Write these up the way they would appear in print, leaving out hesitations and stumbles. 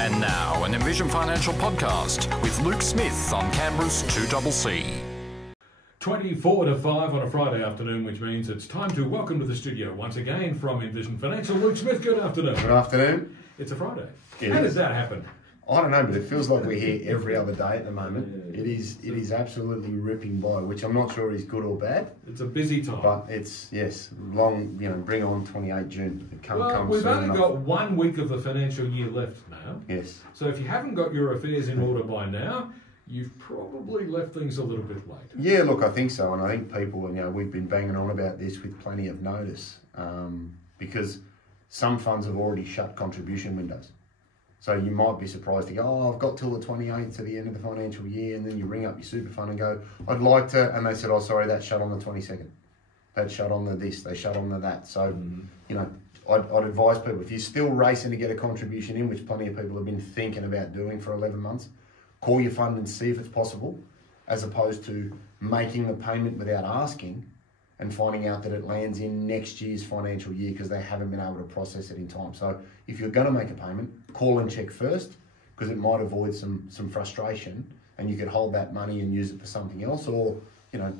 And now, an Envision Financial podcast with Luke Smith on Canberra's 2CC. 24 to 5 on a Friday afternoon, which means it's time to welcome to the studio once again from Envision Financial, Luke Smith. Good afternoon. Good afternoon. It's a Friday. It How is. does that happen? I don't know, but it feels like we're here every other day at the moment. It is absolutely ripping by, which I'm not sure is good or bad. It's a busy time. But it's, yes, long, bring on 28 June. It can't Well, come we've soon only enough. got 1 week of the financial year left now. Yes. So if you haven't got your affairs in order by now, you've probably left things a little bit late. Yeah, look, I think so. And I think people, we've been banging on about this with plenty of notice because some funds have already shut contribution windows. So you might be surprised to go, I've got till the 28th to the end of the financial year, and then you ring up your super fund and go, I'd like to, and they said, sorry, that shut on the 22nd. That shut on the this, they shut on the that. So, I'd advise people, if you're still racing to get a contribution in, which plenty of people have been thinking about doing for 11 months, call your fund and see if it's possible, as opposed to making the payment without asking and finding out that it lands in next year's financial year because they haven't been able to process it in time. So if you're going to make a payment, call and check first, because it might avoid some frustration, and you could hold that money and use it for something else, or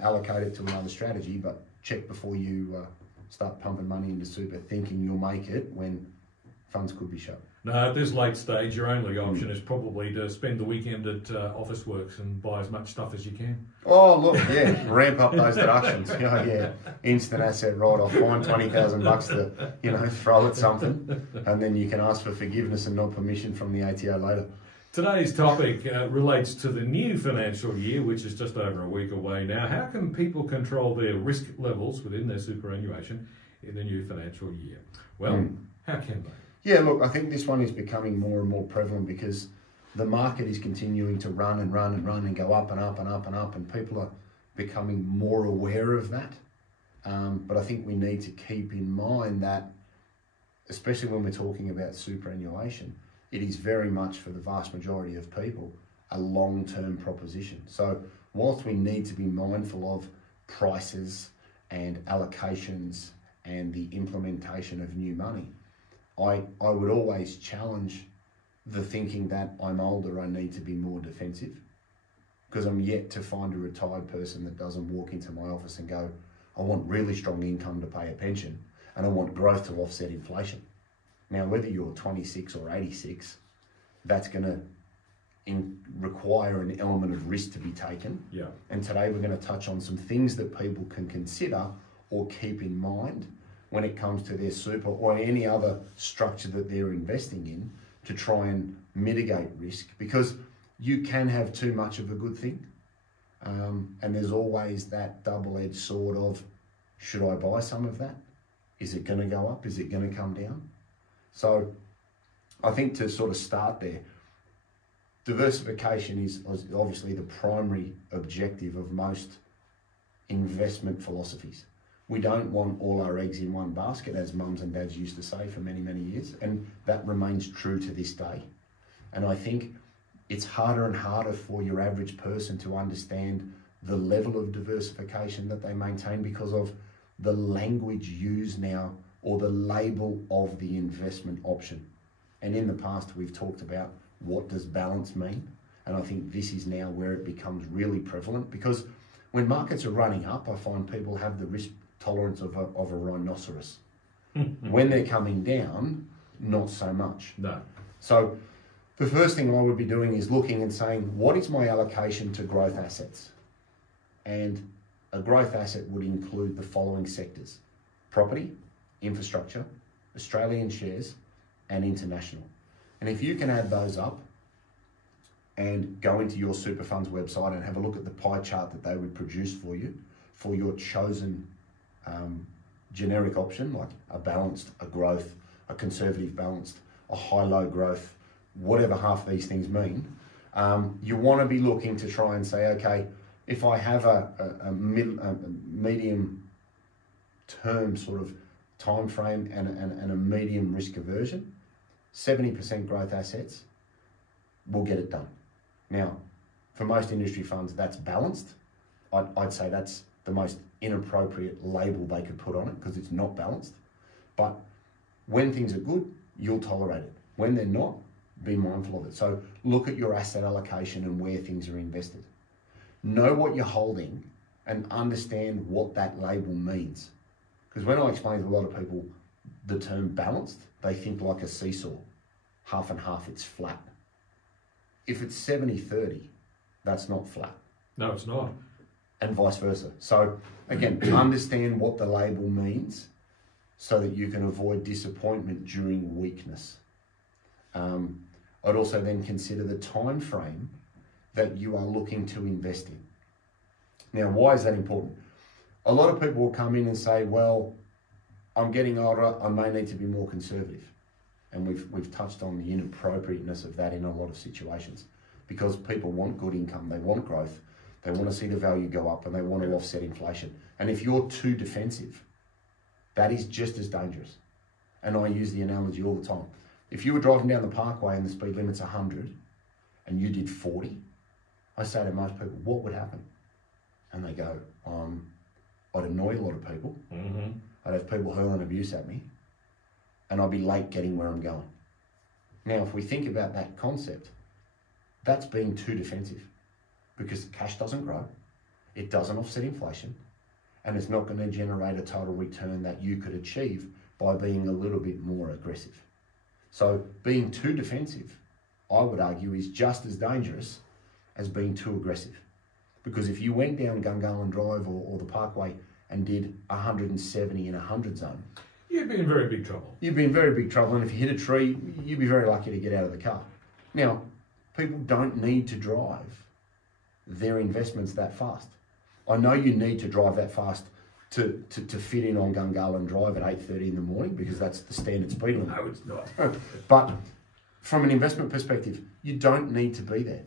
allocate it to another strategy. But check before you start pumping money into super, thinking you'll make it when funds could be shut. No, at this late stage, your only option is probably to spend the weekend at Officeworks and buy as much stuff as you can. Oh, look, yeah, ramp up those deductions. Yeah, instant asset write-off, find $20,000 to, throw at something, and then you can ask for forgiveness and not permission from the ATO later. Today's topic relates to the new financial year, which is just over a week away now. How can people control their risk levels within their superannuation in the new financial year? Well, how can they? Yeah, look, I think this one is becoming more and more prevalent because the market is continuing to run and go up and up and up and up, and people are becoming more aware of that. But I think we need to keep in mind that, especially when we're talking about superannuation, it is very much, for the vast majority of people, a long-term proposition. So whilst we need to be mindful of prices and allocations and the implementation of new money, I would always challenge the thinking that I'm older, I need to be more defensive, because I'm yet to find a retired person that doesn't walk into my office and go, I want really strong income to pay a pension and I want growth to offset inflation. Now, whether you're 26 or 86, that's going to require an element of risk to be taken. Yeah. And today we're going to touch on some things that people can consider or keep in mind when it comes to their super or any other structure that they're investing in, to try and mitigate risk, because you can have too much of a good thing. And there's always that double-edged sword of, should I buy some of that? Is it going to go up? Is it going to come down? So I think to sort of start there, diversification is obviously the primary objective of most investment philosophies. We don't want all our eggs in one basket, as mums and dads used to say for many, many years, and that remains true to this day. And I think it's harder and harder for your average person to understand the level of diversification that they maintain because of the language used now, or the label of the investment option. And in the past, we've talked about what does balance mean, and I think this is now where it becomes really prevalent, because when markets are running up, I find people have the risk tolerance of a rhinoceros. When they're coming down, not so much. No. So the first thing I would be doing is looking and saying, what is my allocation to growth assets? And a growth asset would include the following sectors: property, infrastructure, Australian shares, and international. And if you can add those up and go into your super funds website and have a look at the pie chart that they would produce for you for your chosen generic option, like a balanced, a growth, a conservative balanced, a high-low growth, whatever half these things mean, you want to be looking to try and say, okay, if I have a medium term sort of time frame and a medium risk aversion, 70% growth assets will get it done. Now, for most industry funds, that's balanced. I'd say that's the most inappropriate label they could put on it, because it's not balanced. But when things are good, you'll tolerate it. When they're not, be mindful of it. So look at your asset allocation and where things are invested. Know what you're holding and understand what that label means. Because when I explain to a lot of people the term balanced, they think like a seesaw, half and half, it's flat. If it's 70-30, that's not flat. No, it's not. And vice versa. So again, understand what the label means so that you can avoid disappointment during weakness. I'd also then consider the time frame that you are looking to invest in. Now, why is that important? A lot of people will come in and say, well, I'm getting older, I may need to be more conservative. And we've touched on the inappropriateness of that in a lot of situations, because people want good income, they want growth, they want to see the value go up, and they want to offset inflation. And if you're too defensive, that is just as dangerous. And I use the analogy all the time. If you were driving down the parkway and the speed limit's 100 and you did 40, I say to most people, what would happen? And they go, I'd annoy a lot of people. Mm-hmm. I'd have people hurling abuse at me, and I'd be late getting where I'm going. Now, if we think about that concept, that's being too defensive, because cash doesn't grow, it doesn't offset inflation, and it's not going to generate a total return that you could achieve by being a little bit more aggressive. So being too defensive, I would argue, is just as dangerous as being too aggressive. Because if you went down Gungahlin Drive or the Parkway and did 170 in a 100 zone, you'd be in very big trouble. You'd be in very big trouble, and if you hit a tree, you'd be very lucky to get out of the car. Now, people don't need to drive their investments that fast. I know you need to drive that fast to fit in on Gungahlin Drive at 8:30 in the morning, because that's the standard speed limit. No, it's not. But from an investment perspective, you don't need to be there.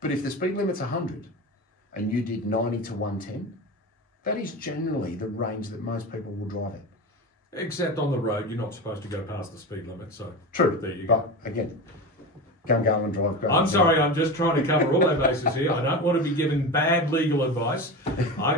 But if the speed limit's 100 and you did 90 to 110, that is generally the range that most people will drive at. Except on the road, you're not supposed to go past the speed limit, so... True, there you go. But again, Gungahlin Drive... I'm sorry, I'm just trying to cover all our bases here. I don't want to be giving bad legal advice.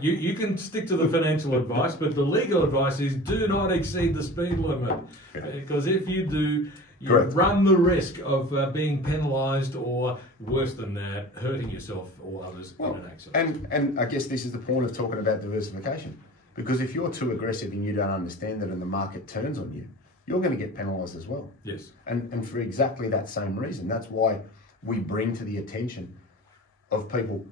You can stick to the financial advice, but the legal advice is do not exceed the speed limit. Because if you do, you run the risk of being penalised, or worse than that, hurting yourself or others in an accident. And I guess this is the point of talking about diversification. Because if you're too aggressive and you don't understand it and the market turns on you, you're going to get penalised as well. Yes. And for exactly that same reason, that's why we bring to the attention of people,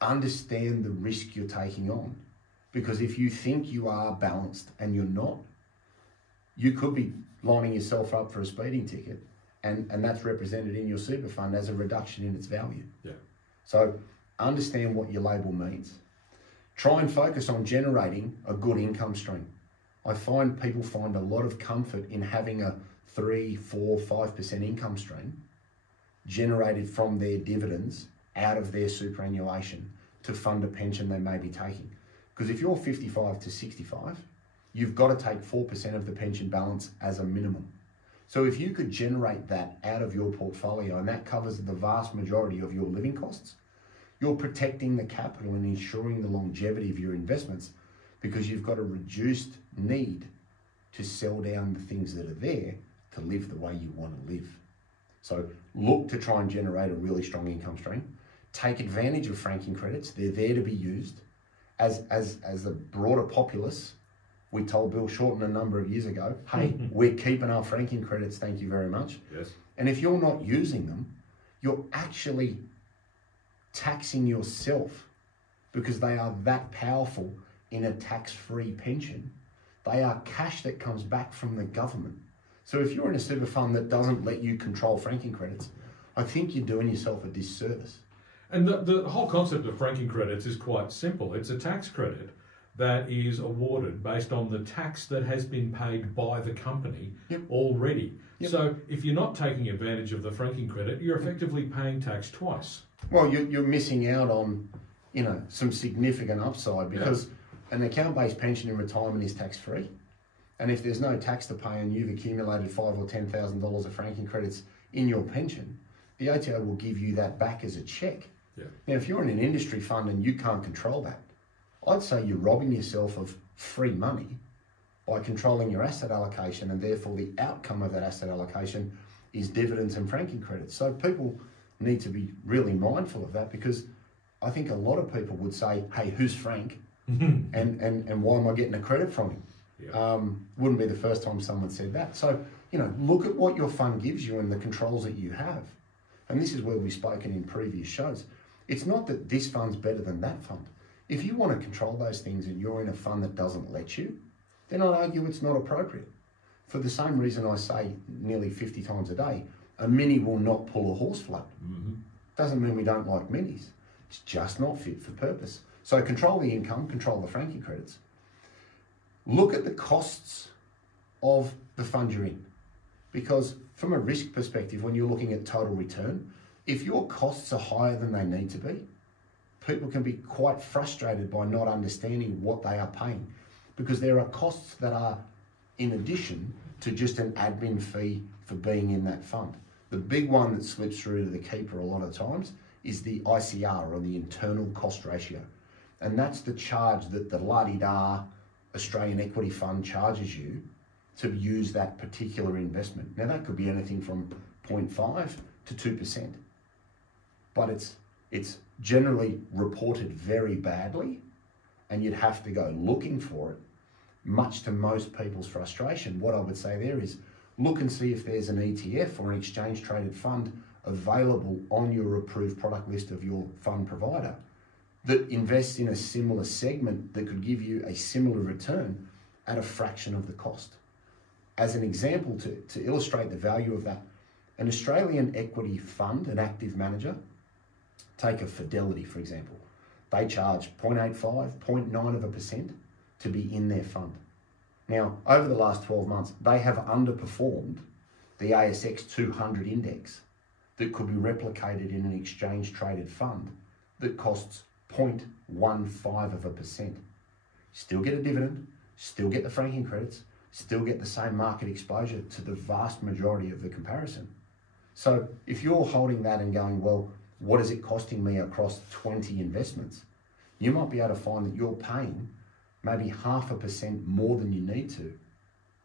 understand the risk you're taking on. Because if you think you are balanced and you're not, you could be lining yourself up for a speeding ticket, and that's represented in your super fund as a reduction in its value. Yeah. So understand what your label means. Try and focus on generating a good income stream. I find people find a lot of comfort in having a 3, 4, 5% income stream generated from their dividends out of their superannuation to fund a pension they may be taking. Because if you're 55 to 65, you've got to take 4% of the pension balance as a minimum. So if you could generate that out of your portfolio, and that covers the vast majority of your living costs, you're protecting the capital and ensuring the longevity of your investments, because you've got a reduced need to sell down the things that are there to live the way you want to live. So look to try and generate a really strong income stream. Take advantage of franking credits. They're there to be used. As a broader populace, we told Bill Shorten a number of years ago, hey, we're keeping our franking credits, thank you very much. Yes. And if you're not using them, you're actually taxing yourself, because they are that powerful in a tax-free pension. They are cash that comes back from the government. So if you're in a super fund that doesn't let you control franking credits, I think you're doing yourself a disservice. And the whole concept of franking credits is quite simple. It's a tax credit that is awarded based on the tax that has been paid by the company already. Yep. So if you're not taking advantage of the franking credit, you're effectively paying tax twice. Well, you're missing out on, some significant upside, because an account-based pension in retirement is tax-free. And if there's no tax to pay and you've accumulated $5,000 or $10,000 of franking credits in your pension, the ATO will give you that back as a cheque. Yeah. Now, if you're in an industry fund and you can't control that, I'd say you're robbing yourself of free money by controlling your asset allocation, and therefore the outcome of that asset allocation is dividends and franking credits. So people need to be really mindful of that, because I think a lot of people would say, hey, who's Frank? and why am I getting a credit from him? Yeah. Wouldn't be the first time someone said that. So, look at what your fund gives you and the controls that you have. And this is where we've spoken in previous shows. It's not that this fund's better than that fund. If you want to control those things and you're in a fund that doesn't let you, then I'd argue it's not appropriate. For the same reason I say nearly 50 times a day, a mini will not pull a horse float. Doesn't mean we don't like minis. It's just not fit for purpose. So control the income, control the franking credits. Look at the costs of the fund you're in. Because from a risk perspective, when you're looking at total return, if your costs are higher than they need to be, people can be quite frustrated by not understanding what they are paying, because there are costs that are in addition to just an admin fee for being in that fund. The big one that slips through to the keeper a lot of times is the ICR, or the internal cost ratio. And that's the charge that the la-di-da Australian equity fund charges you to use that particular investment. Now that could be anything from 0.5 to 2%, but it's generally reported very badly, and you'd have to go looking for it, much to most people's frustration. What I would say there is look and see if there's an ETF or an exchange traded fund available on your approved product list of your fund provider that invests in a similar segment that could give you a similar return at a fraction of the cost. As an example, to illustrate the value of that, an Australian equity fund, an active manager, take a Fidelity, for example. They charge 0.85, 0.9% to be in their fund. Now, over the last 12 months, they have underperformed the ASX 200 index that could be replicated in an exchange traded fund that costs 0.15%. Still get a dividend, still get the franking credits, still get the same market exposure to the vast majority of the comparison. So if you're holding that and going, well, what is it costing me across 20 investments? You might be able to find that you're paying maybe 0.5% more than you need to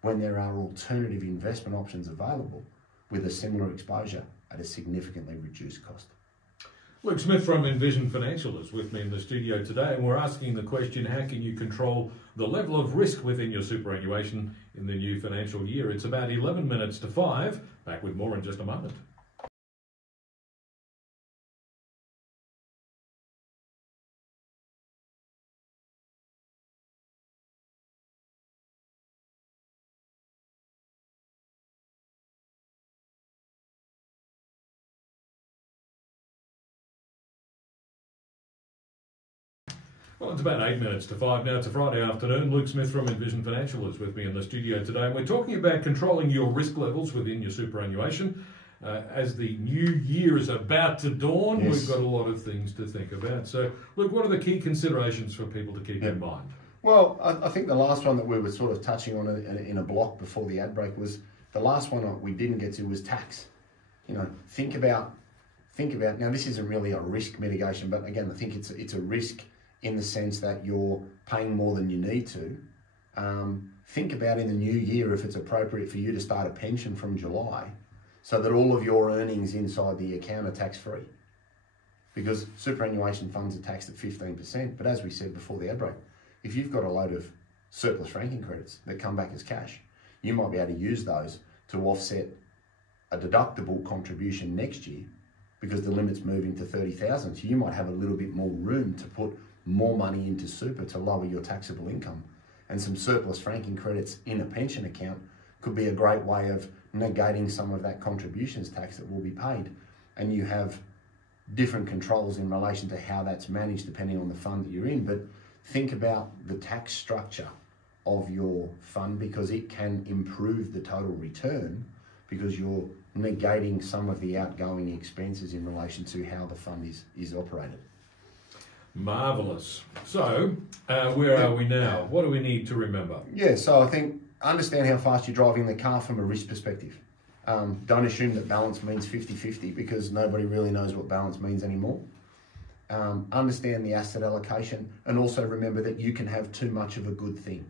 when there are alternative investment options available with a similar exposure at a significantly reduced cost. Luke Smith from Envision Financial is with me in the studio today, and we're asking the question, how can you control the level of risk within your superannuation in the new financial year? It's about 11 minutes to 5. Back with more in just a moment. Well, it's about 8 minutes to 5 now. It's a Friday afternoon. Luke Smith from Envision Financial is with me in the studio today, and we're talking about controlling your risk levels within your superannuation. As the new year is about to dawn, yes, we've got a lot of things to think about. So, Luke, what are the key considerations for people to keep in mind? Well, I think the last one that we were sort of touching on in a block before the ad break was the last one we didn't get to was tax. Think about. Now, this isn't really a risk mitigation, but again, I think it's a risk in the sense that you're paying more than you need to. Think about in the new year if it's appropriate for you to start a pension from July so that all of your earnings inside the account are tax-free. Because superannuation funds are taxed at 15%, but as we said before the ad break, if you've got a load of surplus franking credits that come back as cash, you might be able to use those to offset a deductible contribution next year because the limit's moving to 30,000. So you might have a little bit more room to put more money into super to lower your taxable income. And some surplus franking credits in a pension account could be a great way of negating some of that contributions tax that will be paid. And you have different controls in relation to how that's managed depending on the fund that you're in. But think about the tax structure of your fund, because it can improve the total return because you're negating some of the outgoing expenses in relation to how the fund is operated. Marvellous. So, where are we now? What do we need to remember? Yeah, so I think understand how fast you're driving the car from a risk perspective. Don't assume that balance means 50-50 because nobody really knows what balance means anymore. Understand the asset allocation, and also remember that you can have too much of a good thing.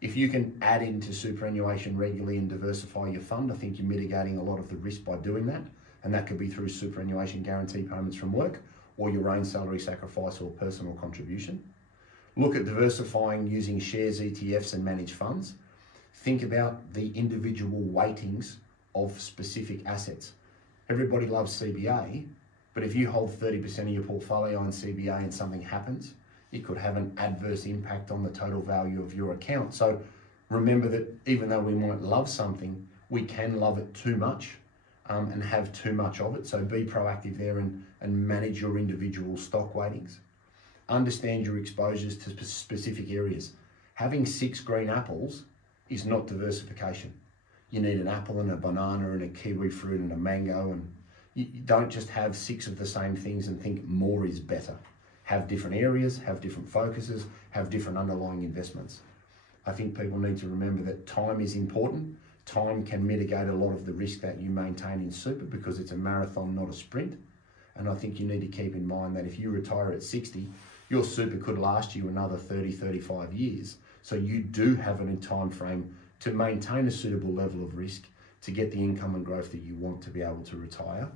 If you can add into superannuation regularly and diversify your fund, I think you're mitigating a lot of the risk by doing that. And that could be through superannuation guarantee payments from work or your own salary sacrifice or personal contribution. Look at diversifying using shares, ETFs and managed funds. Think about the individual weightings of specific assets. Everybody loves CBA, but if you hold 30% of your portfolio on CBA and something happens, it could have an adverse impact on the total value of your account. So remember that even though we might love something, we can love it too much and have too much of it. So be proactive there and manage your individual stock weightings. Understand your exposures to specific areas. Having 6 green apples is not diversification. You need an apple and a banana and a kiwi fruit and a mango, and you don't just have 6 of the same things and think more is better. Have different areas, have different focuses, have different underlying investments. I think people need to remember that time is important. Time can mitigate a lot of the risk that you maintain in super because it's a marathon, not a sprint. And I think you need to keep in mind that if you retire at 60, your super could last you another 30, 35 years. So you do have a time frame to maintain a suitable level of risk to get the income and growth that you want to be able to retire.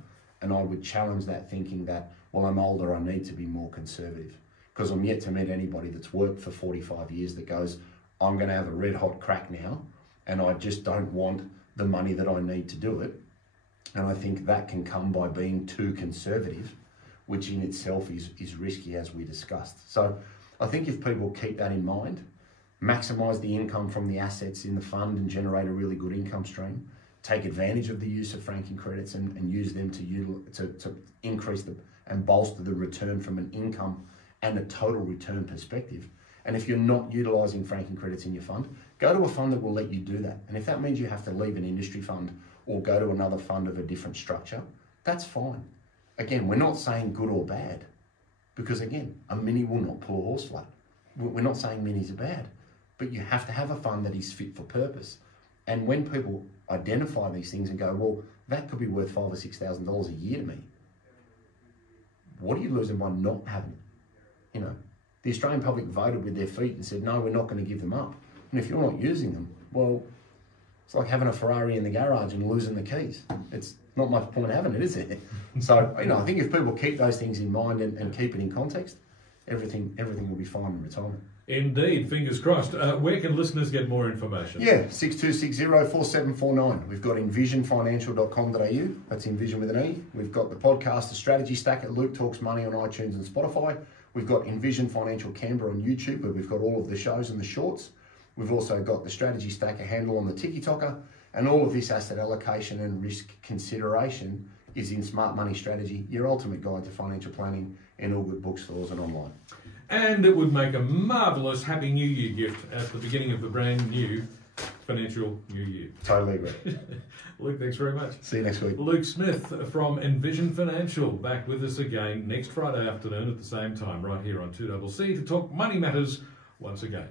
And I would challenge that thinking that, well, I'm older, I need to be more conservative. Because I'm yet to meet anybody that's worked for 45 years that goes, I'm going to have a red hot crack now, and I just don't want the money that I need to do it. And I think that can come by being too conservative, which in itself is risky, as we discussed. So I think if people keep that in mind, maximise the income from the assets in the fund and generate a really good income stream, take advantage of the use of franking credits and use them to increase and bolster the return from an income and a total return perspective. And if you're not utilising franking credits in your fund, go to a fund that will let you do that. And if that means you have to leave an industry fund or go to another fund of a different structure, that's fine. Again, we're not saying good or bad, because again, a mini will not pull a horse flat. We're not saying minis are bad, but you have to have a fund that is fit for purpose. And when people identify these things and go, well, that could be worth $5,000 or $6,000 a year to me, what are you losing by not having it? You know, the Australian public voted with their feet and said, no, we're not going to give them up. And if you're not using them, well, it's like having a Ferrari in the garage and losing the keys. It's not much point having it, is it? So, you know, I think if people keep those things in mind and keep it in context, everything will be fine in retirement. Indeed, fingers crossed. Where can listeners get more information? Yeah, 6260-4749. We've got envisionfinancial.com.au. That's Envision with an E. We've got the podcast, The Strategy Stack at Luke Talks Money on iTunes and Spotify. We've got Envision Financial Canberra on YouTube, where we've got all of the shows and the shorts. We've also got the Strategy Stack, a handle on the TikToker, and all of this asset allocation and risk consideration is in Smart Money Strategy, your ultimate guide to financial planning in all good bookstores and online. And it would make a marvellous Happy New Year gift at the beginning of the brand new financial new year. Totally agree. Luke, thanks very much. See you next week. Luke Smith from Envision Financial, back with us again next Friday afternoon at the same time, right here on 2CC to talk money matters once again.